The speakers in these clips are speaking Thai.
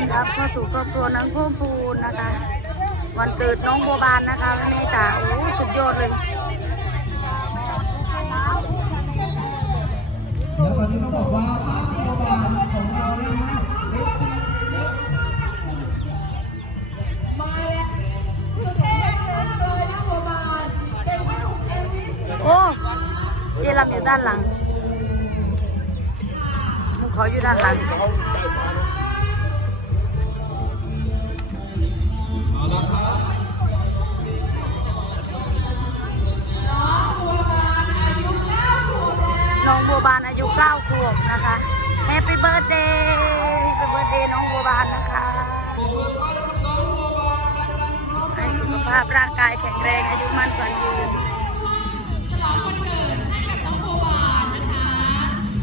อนรับเข้าสู่ครอบครัวน้องพิ่มพูนนะคะ วันเกิดน้องโบบานนะคะแม่จ๋าโอ้สุดยอดเลยแล้วตอนนี้ต้องบอกว่าป้าโบบานของเราเนี่ยนะโอ้เยลำอยู่ด้านหลังเขาอยู่ด้านหลัง 9ขวบนะคะแฮปปี้เบิร์ดเดย์แฮปปี้เบิร์ดเดย์น้องบัวบานนะคะให้สุขภาพร่างกายแข็งแรงอายุมั่นขวัญยืนฉลองวันเกิดให้กับน้องโบบานนะคะ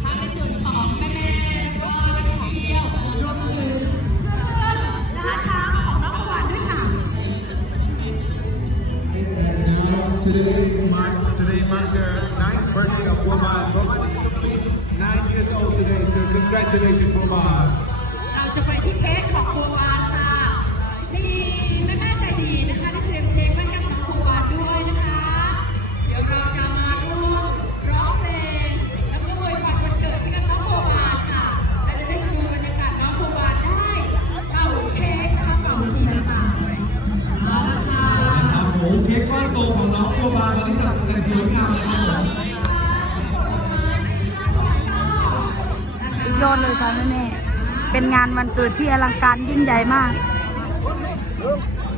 ทั้งในส่วนของแม่แม่ๆก็นักท่องเที่ยวรวมถึงเพื่อนๆนะคะช้างของน้องโบบานด้วยค่ะ Today is my Today marks their ninth birthday of Woman. Woman is complete nine years old today. So congratulations, Woman. เราจะไปที่เค้กของโบบานค่ะ อดเลยค่ะแม่แม่เป็นงานวันเกิดที่อลังการยิ่งใหญ่มาก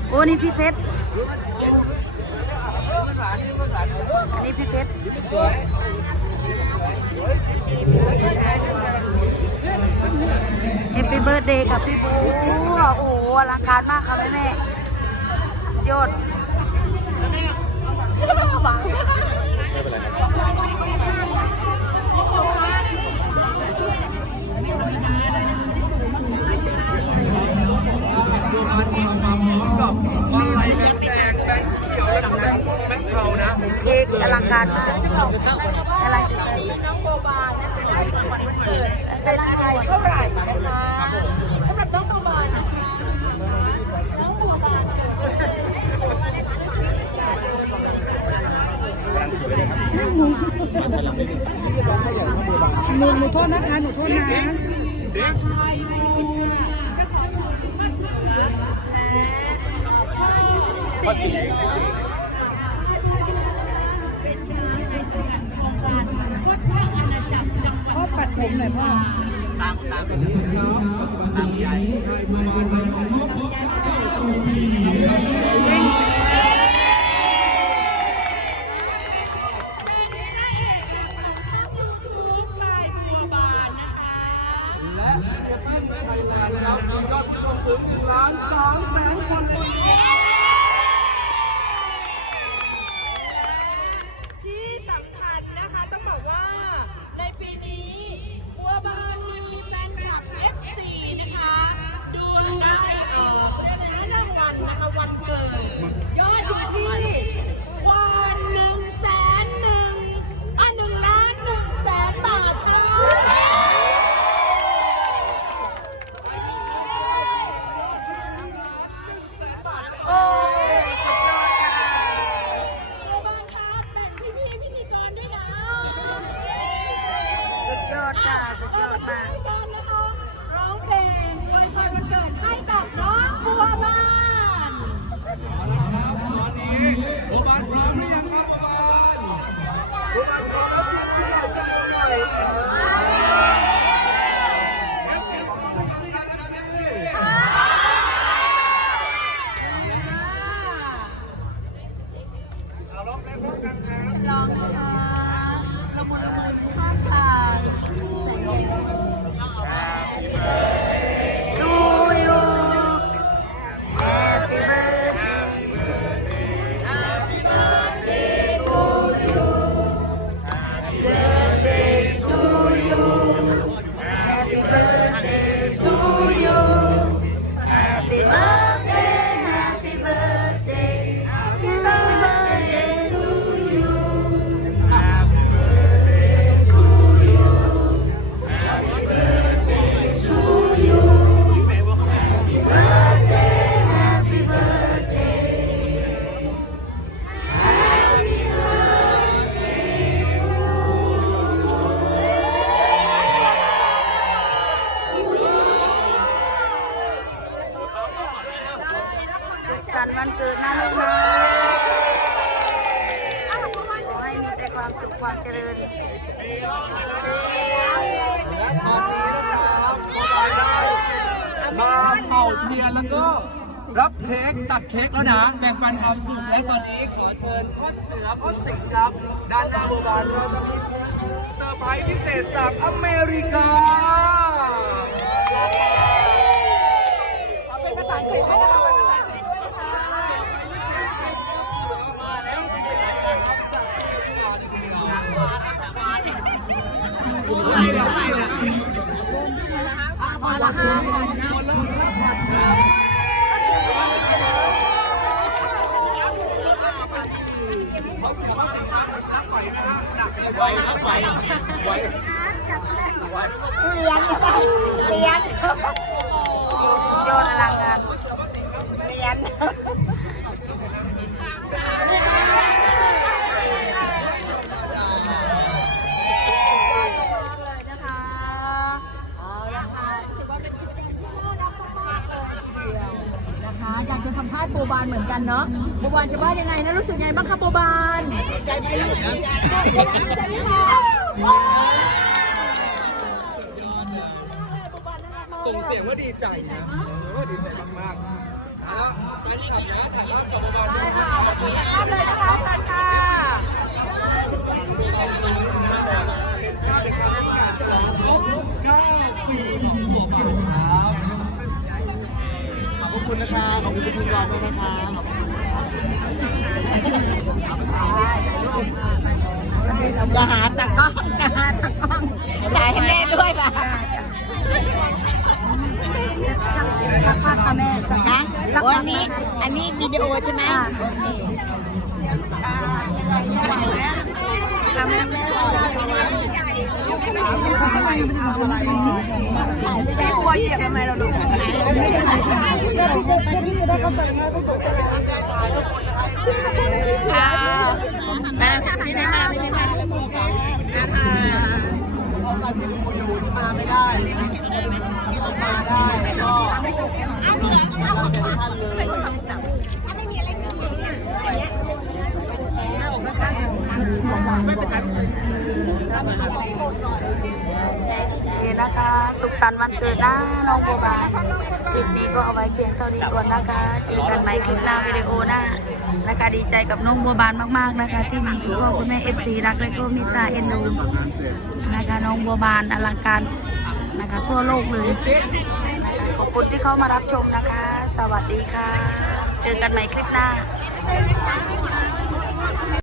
โอ้นี่พี่เพชร อันนี้พี่เพชรเฮปปี้เบิร์ดเดย์กับพี่บูโอ้โหอลังการมากค่ะแม่แม่ๆสุดยอด โบบานเองมาพร้อมกับมาลัยแบงค์แดงแบงค์เขียวและแบงค์แบงค์เทานะ เค้กอลังการมากอะไร ปีนี้น้องโบบานนะคะได้รางวัลวันเกิดเป็นอะไรเท่าไหร่นะคะสำหรับน้องโบบานนะคะน้องโบบาน ห นูหนูโทษนะคะ หนูโทษนะพ่อปัดผมหน่อยพ่อและ มียอดผู้ชมถึง1ล้าน3แสนคนที่ โบบองคางรับเราเบลอข้างทาง Happy birthday และตอนนี้นะครับพวกเราได้มาเป่าเทียนแล้วก็รับเค้กตัดเค้กแล้วนะแบ่งปันความสุขและตอนนี้ขอเชิญพ่อเสือพ่อสิงห์ครับ ด้านหน้าโราบาลเราจะมีเซอร์ไพรส์พิเศษจากอเมริกาษาอังกฤษด้วยนะคะ สุดยอดอลังการนะคะอยากจะ สัมภาษณ์โบบานเหมือนกันเนาะโบบานจะว่ายังไงนะรู้สึกไงบ้างคะโบบานใจไหมใจไหมคะส่งเสียงว่าดีใจนะเออดีใจมากๆนะแล้วแฟนคลับนะถ่ายภาพกับโบบอลด้วยนะภาพเลยนะคะตันค่ะเป็นภาพเป็นครั้งแรกการฉลองครบ9ปีของหัวหมากครับ ขอบคุณนะคะขอบคุณพิธีกรด้วยนะคะขอบคุณอย่าหาตะกล้องอย่าหาตะกล้องถ่ายให้แม่ด้วยป่ะสักพักค่ะแม่สักพักสักพัวันนี้ อันนี้วิดีโอใช่ไหมค่ะค่ะแม่ แม่กลัวเหยียบทำไมเราลูกไม่เป็นไรจ้ะแม่พี่จะพี่จะได้เข้าใจง่ายที่สุดค่ะแม่พี่ได้มาพี่ได้มาโอกาสที่ดูอยู่ที่มาไม่ได้ที่ออกมาได้ก็รักแก่ทุกท่านเลย โอเนะคะ สุขสันต์วันเกิดนะน้องโบบานคลิปนี้ก็เอาไว้เพียงเท่านี้ก่อนนะคะเจอกันใหม่คลิปหน้าวิดีโอหน้านะคะดีใจกับน้องโบบานมากๆนะคะ ที่มีคุณพ่อคุณแม่เอฟซีรักและก็มิตาเอ็นดูนะคะน้องโบบานอลังการนะคะ ทั่วโลกเลยขอบคุณที่เข้ามารับชมนะคะ สวัสดีค่ะ เจอกันใหม่คลิปหน้า